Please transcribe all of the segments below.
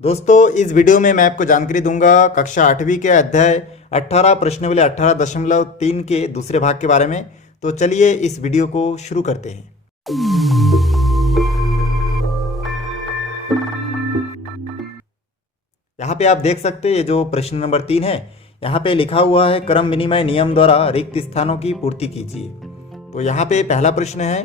दोस्तों इस वीडियो में मैं आपको जानकारी दूंगा कक्षा 8वीं के अध्याय 18 प्रश्नावली 18.3 के दूसरे भाग के बारे में। तो चलिए इस वीडियो को शुरू करते हैं। यहाँ पे आप देख सकते हैं ये जो प्रश्न नंबर 3 है, यहाँ पे लिखा हुआ है क्रम विनिमय नियम द्वारा रिक्त स्थानों की पूर्ति कीजिए। तो यहाँ पे पहला प्रश्न है।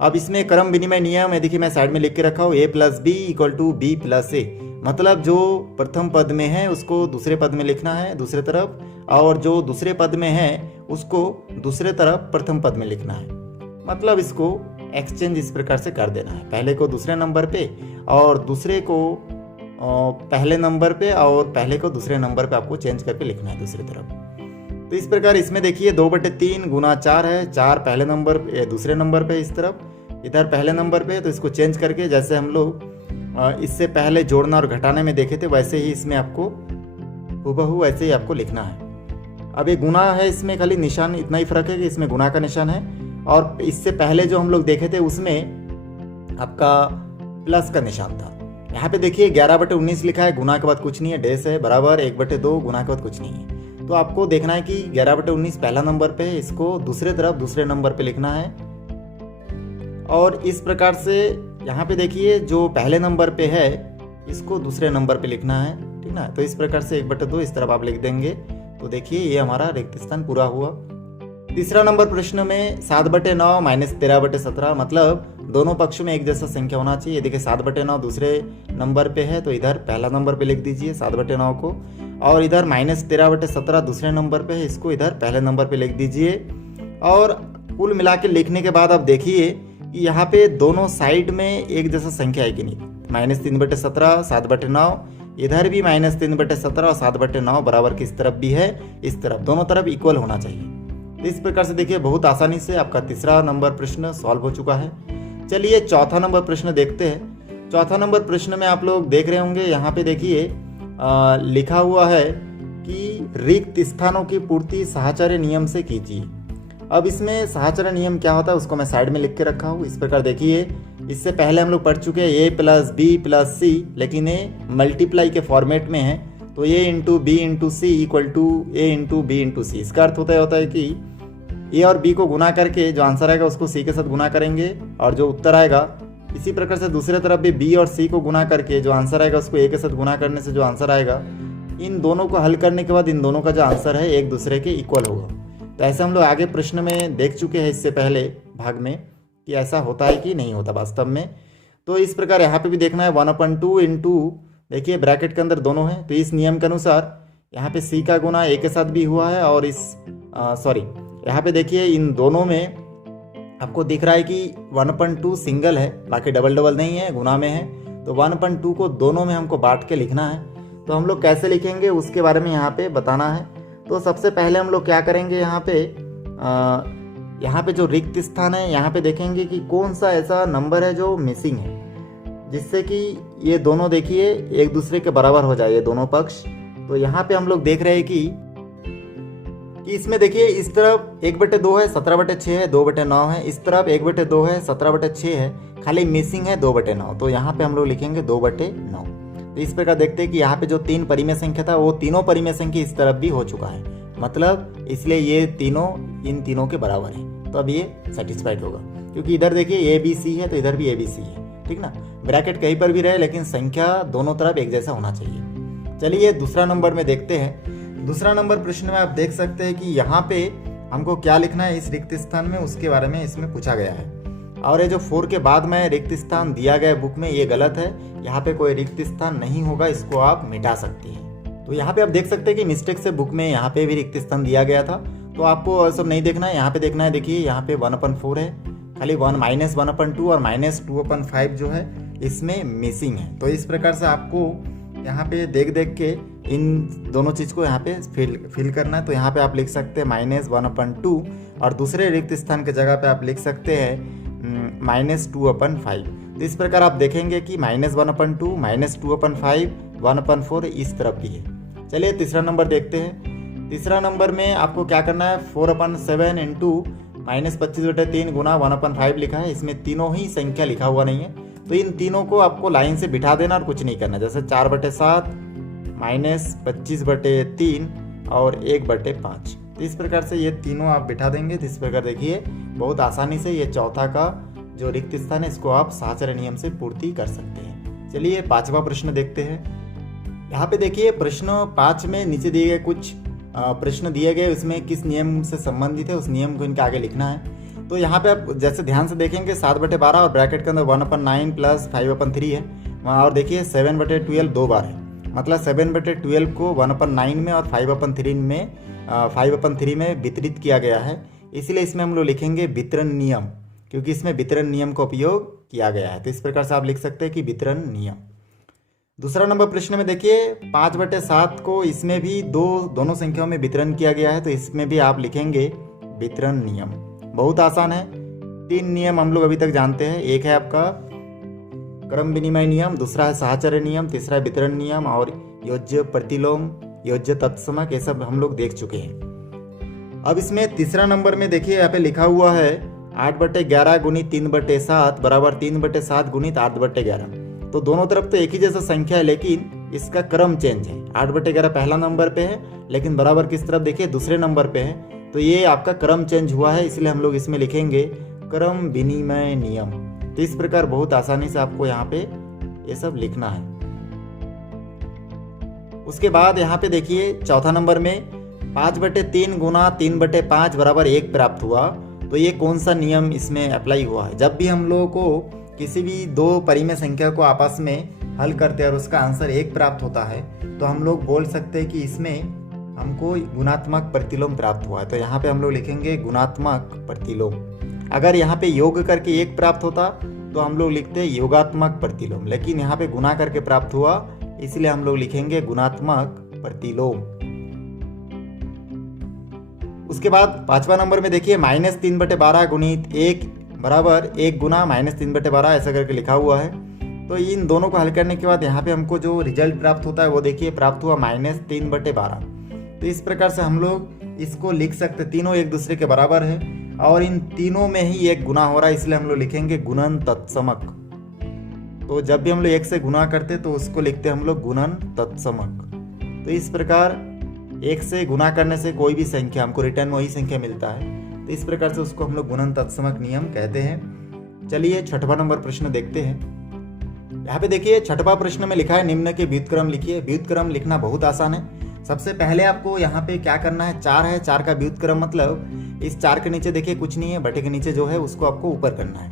अब इसमें क्रम विनिमय नियम है, देखिए मैं साइड में लिख के रखा हूँ a plus B equal to B plus A. मतलब जो प्रथम पद में है उसको दूसरे पद में लिखना है दूसरे तरफ, और जो दूसरे पद में है उसको दूसरे तरफ प्रथम पद में लिखना है। मतलब इसको एक्सचेंज इस प्रकार से कर देना है, पहले को दूसरे नंबर पे और दूसरे को पहले नंबर पे और पहले को दूसरे नंबर पे आपको चेंज करके लिखना है दूसरी तरफ। तो इस प्रकार इसमें देखिए 2/3 गुना 4 है, 4 पहले नंबर दूसरे नंबर पे इस तरफ, इधर पहले नंबर पे। तो इसको चेंज करके जैसे हम लोग इससे पहले जोड़ना और घटाने में देखे थे वैसे ही इसमें आपको हूबहू वैसे ही आपको लिखना है। अब ये गुना है, इसमें खाली निशान इतना ही फर्क है कि इसमें गुना का निशान है, और इससे पहले जो हम लोग देखे थे उसमें आपका प्लस का निशान था। यहाँ पे देखिए 11/19 लिखा है, गुना के बाद कुछ नहीं है, डेस है, बराबर 1/2 गुना के बाद कुछ नहीं है। तो आपको देखना है कि 11/19 पहला नंबर पे है, इसको दूसरे तरफ दूसरे नंबर पे लिखना है। और इस प्रकार से यहाँ पे देखिए जो पहले नंबर पे है इसको दूसरे नंबर पे लिखना है, ठीक ना। तो इस प्रकार से 1/2 इस तरफ आप लिख देंगे। तो देखिए ये हमारा रिक्त स्थान पूरा हुआ। तीसरा नंबर प्रश्न में 7/9 माइनस 13/17, मतलब दोनों पक्षों में एक जैसा संख्या होना चाहिए। देखिए 7/9 दूसरे नंबर पे है तो इधर पहला नंबर पे लिख दीजिए 7/9 को, और इधर माइनस 13/17 दूसरे नंबर पे है, इसको इधर पहले नंबर पे लिख दीजिए। और कुल मिला के लिखने के बाद अब देखिए कि यहाँ पे दोनों साइड में एक जैसा संख्या है कि नहीं। -3/17 7/9, इधर भी -3/17 और 7/9 बराबर किस तरफ भी है, इस तरफ, दोनों तरफ इक्वल होना चाहिए। इस प्रकार से देखिए बहुत आसानी से आपका तीसरा नंबर प्रश्न सॉल्व हो चुका है। चलिए चौथा नंबर प्रश्न देखते हैं। चौथा नंबर प्रश्न में आप लोग देख रहे होंगे, यहाँ पे देखिए लिखा हुआ है कि रिक्त स्थानों की पूर्ति साहचर्य नियम से कीजिए। अब इसमें साहचर्य नियम क्या होता है उसको मैं साइड में लिख के रखा हूँ। इस प्रकार देखिए, इससे पहले हम लोग पढ़ चुके हैं a plus B plus C, लेकिन ये मल्टीप्लाई के फॉर्मेट में है। तो a into B into C equal to a into B into C. इसका अर्थ होता है कि a और b को गुना करके जो आंसर आएगा उसको c के साथ गुना करेंगे, और जो उत्तर आएगा इसी प्रकार से दूसरे तरफ भी b और c को गुना करके जो आंसर आएगा उसको a के साथ गुना करने से जो आंसर आएगा, इन दोनों को हल करने के बाद इन दोनों का जो आंसर है एक दूसरे के इक्वल होगा। तो ऐसे हम लोग आगे प्रश्न में देख चुके हैं इससे पहले भाग में कि ऐसा होता है कि नहीं होता वास्तव में। तो इस प्रकार यहाँ पे भी देखना है 1/2 इंटू, देखिए ब्रैकेट के अंदर दोनों है, तो इस नियम के अनुसार यहाँ पे c का गुना a के साथ भी हुआ है, और इस यहाँ पे देखिए इन दोनों में आपको दिख रहा है कि 1/2 सिंगल है, बाकी डबल डबल नहीं है, गुना में है। तो 1/2 को दोनों में हमको बांट के लिखना है। तो हम लोग कैसे लिखेंगे उसके बारे में यहाँ पे बताना है। तो सबसे पहले हम लोग क्या करेंगे, यहाँ पे जो रिक्त स्थान है यहाँ पे देखेंगे कि कौन सा ऐसा नंबर है जो मिसिंग है, जिससे कि ये दोनों देखिए एक दूसरे के बराबर हो जाए, ये दोनों पक्ष। तो यहाँ पे हम लोग देख रहे हैं कि इसमें देखिए इस तरफ 1/2 है, 17/6 है, 2/9 है, इस तरफ 1/2 है, 17/6 है, खाली मिसिंग है 2/9। तो यहाँ पे हम लोग लिखेंगे 2/9। तो इस प्रकार देखते हैं कि यहाँ पे जो 3 परिमेय संख्या था वो तीनों परिमेय संख्या इस तरफ भी हो चुका है, मतलब इसलिए ये तीनों इन तीनों के बराबर है। तो अब ये सेटिस्फाइड होगा, क्योंकि इधर देखिए ABC है तो इधर भी ABC है, ठीक ना। ब्रैकेट कहीं पर भी रहे लेकिन संख्या दोनों तरफ एक जैसा होना चाहिए। चलिए दूसरा नंबर में देखते हैं। दूसरा नंबर प्रश्न में आप देख सकते हैं कि यहाँ पे हमको क्या लिखना है इस रिक्त स्थान में, उसके बारे में इसमें पूछा गया है। और ये जो 4 के बाद में रिक्त स्थान दिया गया बुक में, ये गलत है। यहाँ पे कोई रिक्त स्थान नहीं होगा, इसको आप मिटा सकते हैं। तो यहाँ पे आप देख सकते हैं कि मिस्टेक से बुक में यहाँ पे भी रिक्त स्थान दिया गया था, तो आपको सब नहीं देखना है, यहाँ पे देखना है। देखिए यहाँ पे 1/4 है, खाली -1/2 और -2/5 जो है इसमें मिसिंग है। तो इस प्रकार से आपको यहाँ पे देख के इन दोनों चीज़ को यहाँ पे फिल करना है। तो यहाँ पे आप लिख सकते हैं -1/2, और दूसरे रिक्त स्थान के जगह पे आप लिख सकते हैं -2/5। तो इस प्रकार आप देखेंगे कि -1/2, -2/5, 1/4 इस तरफ भी है। चलिए तीसरा नंबर देखते हैं। तीसरा नंबर में आपको क्या करना है, 4/7 इंटू -25/3 गुना 1/5 लिखा है। इसमें तीनों ही संख्या लिखा हुआ नहीं है, तो इन तीनों को आपको लाइन से बिठा देना और कुछ नहीं करना। जैसे 4/7 -25/3 और 1/5। तो इस प्रकार से ये तीनों आप बिठा देंगे। तो इस प्रकार देखिए बहुत आसानी से ये चौथा का जो रिक्त स्थान है इसको आप साहचर्य नियम से पूर्ति कर सकते हैं। चलिए 5वां प्रश्न देखते हैं। यहाँ पे देखिए प्रश्न 5 में नीचे दिए गए कुछ प्रश्न दिए गए, उसमें किस नियम से संबंधित है उस नियम को इनके आगे लिखना है। तो यहाँ पे आप जैसे ध्यान से देखेंगे 7/12 और ब्रैकेट के अंदर 1/9 + 5/3 है वहाँ, और देखिए 7/12 2 बार है, मतलब 7/12 को 1/9 में और 5/3 में वितरित किया गया है। इसलिए इसमें हम लोग लिखेंगे वितरण नियम, क्योंकि इसमें वितरण नियम का उपयोग किया गया है। तो इस प्रकार से आप लिख सकते हैं कि वितरण नियम। दूसरा नंबर प्रश्न में देखिए 5/7 को इसमें भी दोनों संख्याओं में वितरण किया गया है, तो इसमें भी आप लिखेंगे वितरण नियम। बहुत आसान है। 3 नियम हम लोग अभी तक जानते हैं। एक है आपका क्रम विनिमय नियम, दूसरा है साहचर्य नियम, तीसरा है वितरण नियम और योज्य प्रतिलोम, योज्य तत्समक, ये सब हम लोग देख चुके हैं। अब इसमें तीसरा नंबर में देखिए यहाँ पे लिखा हुआ है 8/11 × 3/7 = 3/7 × 8/11। तो दोनों तरफ तो एक ही जैसा संख्या है, लेकिन इसका क्रम चेंज है। 8/11 पहला नंबर पे है, लेकिन बराबर किस तरफ देखिए दूसरे नंबर पे है। तो ये आपका क्रम चेंज हुआ है, इसलिए हम लोग इसमें लिखेंगे क्रम विनिमय नियम। तो इस प्रकार बहुत आसानी से आपको यहाँ पे ये सब लिखना है। उसके बाद यहाँ पे देखिए चौथा नंबर में 5/3 × 3/5 = 1 प्राप्त हुआ। तो ये कौन सा नियम इसमें अप्लाई हुआ है? जब भी हम लोगों को किसी भी दो परिमेय संख्या को आपस में हल करते हैं और उसका आंसर 1 प्राप्त होता है, तो हम लोग बोल सकते हैं कि इसमें हमको गुणात्मक प्रतिलोम प्राप्त हुआ है। तो यहाँ पे हम लोग लिखेंगे गुणात्मक प्रतिलोम। अगर यहाँ पे योग करके 1 प्राप्त होता तो हम लोग लिखते हैं योगात्मक प्रतिलोम, लेकिन यहाँ पे गुणा करके प्राप्त हुआ, इसलिए हम लोग लिखेंगे गुणात्मक प्रतिलोम। उसके बाद 5वां नंबर में देखिए -3/12 × 1 = 1 गुना -3/12 ऐसा करके लिखा हुआ है। तो इन दोनों को हल करने के बाद यहाँ पे हमको जो रिजल्ट प्राप्त होता है वो देखिए प्राप्त हुआ -3/12। तो इस प्रकार से हम लोग इसको लिख सकते, तीनों एक दूसरे के बराबर है और इन तीनों में ही एक गुना हो रहा है, इसलिए हम लोग लिखेंगे गुणन तत्समक। तो जब भी हम लोग 1 से गुना करते तो उसको लिखते हम लोग गुणन तत्समक। तो इस प्रकार 1 से गुना करने से कोई भी संख्या हमको रिटर्न में वही संख्या मिलता है, तो इस प्रकार से उसको हम लोग गुणन तत्समक नियम कहते हैं। चलिए 6वां नंबर प्रश्न देखते हैं। यहाँ पे देखिए 6वां प्रश्न में लिखा है निम्न के व्युत्क्रम लिखिए। व्युत्क्रम लिखना बहुत आसान है। सबसे पहले आपको यहाँ पे क्या करना है, 4 है, 4 का व्युत्क्रम मतलब इस 4 के नीचे देखिए कुछ नहीं है, बटे के नीचे जो है उसको आपको ऊपर करना है।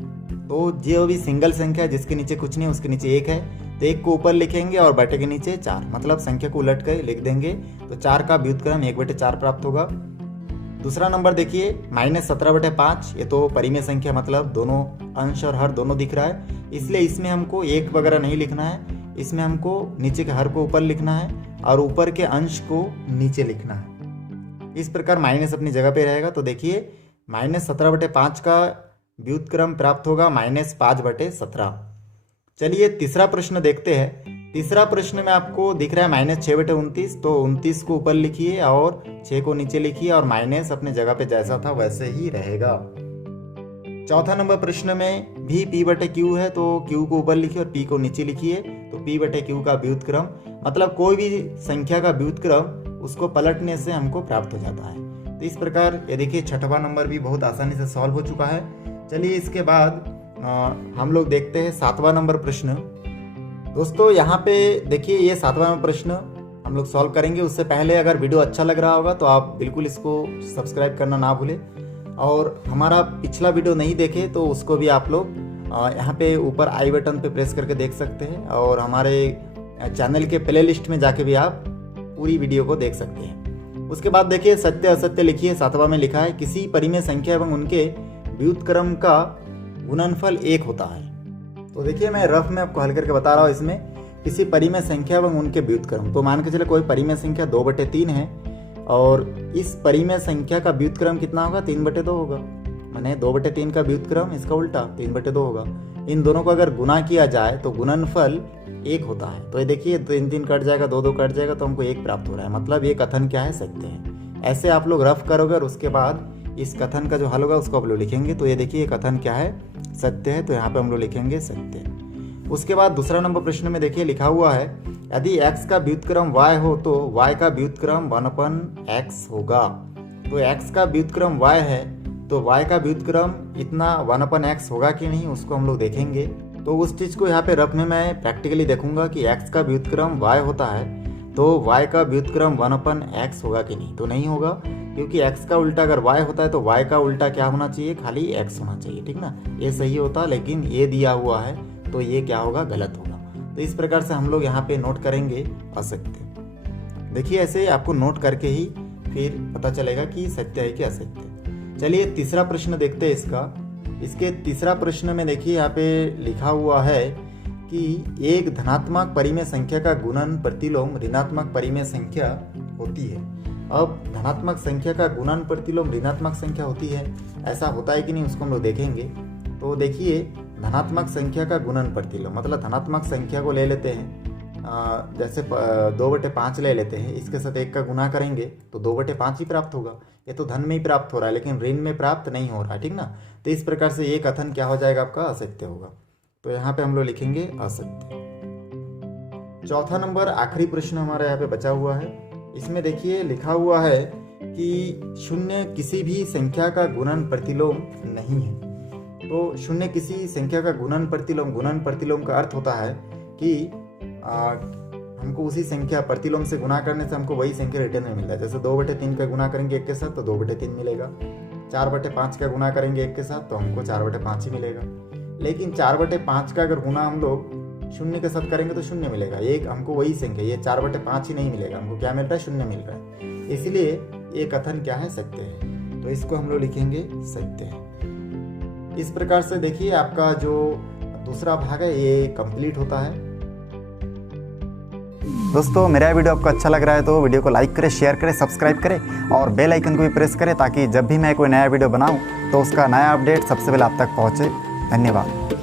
तो जो भी सिंगल संख्या है जिसके नीचे कुछ नहीं है उसके नीचे 1 है, तो 1 को ऊपर लिखेंगे और बटे के नीचे 4, मतलब संख्या को उलट कर लिख देंगे। तो 4 का व्युत्क्रम 1/4 प्राप्त होगा। दूसरा नंबर देखिए -17/5, ये तो परिमेय संख्या मतलब दोनों अंश और हर दोनों दिख रहा है, इसलिए इसमें हमको 1 वगैरह नहीं लिखना है। इसमें हमको नीचे के हर को ऊपर लिखना है और ऊपर के अंश को नीचे लिखना है। इस प्रकार माइनस अपनी जगह पे रहेगा। तो देखिए -17/5 का व्युत्क्रम प्राप्त होगा -5/17। चलिए तीसरा प्रश्न देखते हैं। तीसरा प्रश्न में आपको दिख रहा है -6/29, तो 29 को ऊपर लिखिए और 6 को नीचे लिखिए और माइनस अपने जगह पे जैसा था वैसे ही रहेगा। चौथा नंबर प्रश्न में भी P/Q है, तो Q को ऊपर लिखिए और P को नीचे लिखिए। तो P/Q का व्युत्क्रम मतलब कोई भी संख्या का व्युत्क्रम उसको पलटने से हमको प्राप्त हो जाता है। तो इस प्रकार ये देखिए 6वां नंबर भी बहुत आसानी से सॉल्व हो चुका है। चलिए इसके बाद हम लोग देखते हैं 7वां नंबर प्रश्न। दोस्तों यहाँ पे देखिए ये 7वां नंबर प्रश्न हम लोग सॉल्व करेंगे। उससे पहले अगर वीडियो अच्छा लग रहा होगा तो आप बिल्कुल इसको सब्सक्राइब करना ना भूलें, और हमारा पिछला वीडियो नहीं देखे तो उसको भी आप लोग यहाँ पे ऊपर आई बटन पे प्रेस करके देख सकते हैं, और हमारे चैनल के प्ले लिस्ट में जाके भी आप पूरी वीडियो को देख सकते हैं। उसके बाद देखिए सत्य असत्य लिखिए। 7वां में लिखा है किसी परिमेय संख्या एवं उनके व्युत्क्रम का गुणनफल 1 होता है। तो देखिए मैं रफ में आपको हल करके बता रहा हूँ। इसमें किसी परिमेय संख्या एवं उनके व्युत्क्रम, तो मान के चले कोई परिमेय संख्या 2/3 है और इस परिमेय संख्या का व्युत्क्रम कितना होगा, 3/2 होगा। माने 2/3 का व्युत्क्रम इसका उल्टा 3/2 होगा। इन दोनों को अगर गुना किया जाए तो गुणनफल 1 होता है। तो ये देखिए 3 कट जाएगा, 2 कट जाएगा, तो हमको 1 प्राप्त हो रहा है। मतलब ये कथन क्या है, सत्य है। ऐसे आप लोग रफ करोगे और उसके बाद इस कथन का जो हल होगा उसको आप लोग लिखेंगे। तो ये देखिए कथन क्या है, सत्य है, तो यहाँ पे हम लोग लिखेंगे सत्य। उसके बाद दूसरा नंबर प्रश्न में देखिए लिखा हुआ है, यदि x का व्युत्क्रम y हो तो y का व्युत्क्रम 1/x होगा। तो x का व्युत्क्रम y है तो y का व्युत्क्रम इतना 1/x होगा कि नहीं, उसको हम लोग देखेंगे। तो उस चीज़ को यहाँ पे रफ में मैं प्रैक्टिकली देखूंगा कि x का व्युत्क्रम y होता है तो y का व्युत्क्रम 1/x होगा कि नहीं। तो नहीं होगा, क्योंकि x का उल्टा अगर y होता है तो y का उल्टा क्या होना चाहिए, खाली x होना चाहिए, ठीक ना। ये सही होता, लेकिन ये दिया हुआ है तो ये क्या होगा, गलत होगा। तो इस प्रकार से हम लोग यहाँ पे नोट करेंगे असत्य। देखिए ऐसे आपको नोट करके ही फिर पता चलेगा कि सत्य है कि असत्य। चलिए तीसरा प्रश्न देखते हैं इसके तीसरा प्रश्न में देखिए यहाँ पे लिखा हुआ है कि एक धनात्मक परिमेय संख्या का गुणन प्रतिलोम ऋणात्मक परिमेय संख्या होती है। अब धनात्मक संख्या का गुणन प्रतिलोम ऋणात्मक संख्या होती है, ऐसा होता है कि नहीं उसको हम लोग देखेंगे। तो देखिए धनात्मक संख्या का गुणन प्रतिलोम मतलब धनात्मक संख्या को ले लेते हैं, जैसे 2/5 ले लेते हैं, इसके साथ 1 का गुना करेंगे तो 2/5 ही प्राप्त होगा। ये तो धन में ही प्राप्त हो रहा है लेकिन ऋण में प्राप्त नहीं हो रहा है, ठीक ना। तो इस प्रकार से ये कथन क्या हो जाएगा, आपका असत्य होगा। तो यहाँ पे हम लोग लिखेंगे असत्य। चौथा नंबर आखिरी प्रश्न हमारा यहाँ पे बचा हुआ है। इसमें देखिए लिखा हुआ है कि शून्य किसी भी संख्या का गुणन प्रतिलोम नहीं है। तो शून्य किसी संख्या का गुणन प्रतिलोम का अर्थ होता है कि हमको उसी संख्या प्रतिलोम से गुना करने से हमको वही संख्या रिटर्न में मिलता है। जैसे 2/3 का गुना करेंगे 1 के साथ तो 2/3 मिलेगा, 4/5 का गुना करेंगे 1 के साथ तो हमको 4/5 ही मिलेगा। लेकिन 4/5 का अगर गुना हम लोग शून्य के साथ करेंगे तो शून्य मिलेगा, एक हमको वही संख्या ये 4/5 ही नहीं मिलेगा, हमको क्या मिल रहा है, शून्य मिल रहा है। इसलिए ये कथन क्या है, सत्य है। तो इसको हम लोग लिखेंगे सत्य है। इस प्रकार से देखिए आपका जो दूसरा भाग है ये कंप्लीट होता है। दोस्तों मेरा वीडियो आपको अच्छा लग रहा है तो वीडियो को लाइक करें, शेयर करें, सब्सक्राइब करें और बेल आइकन को भी प्रेस करें ताकि जब भी मैं कोई नया वीडियो बनाऊं तो उसका नया अपडेट सबसे पहले आप तक पहुंचे। धन्यवाद।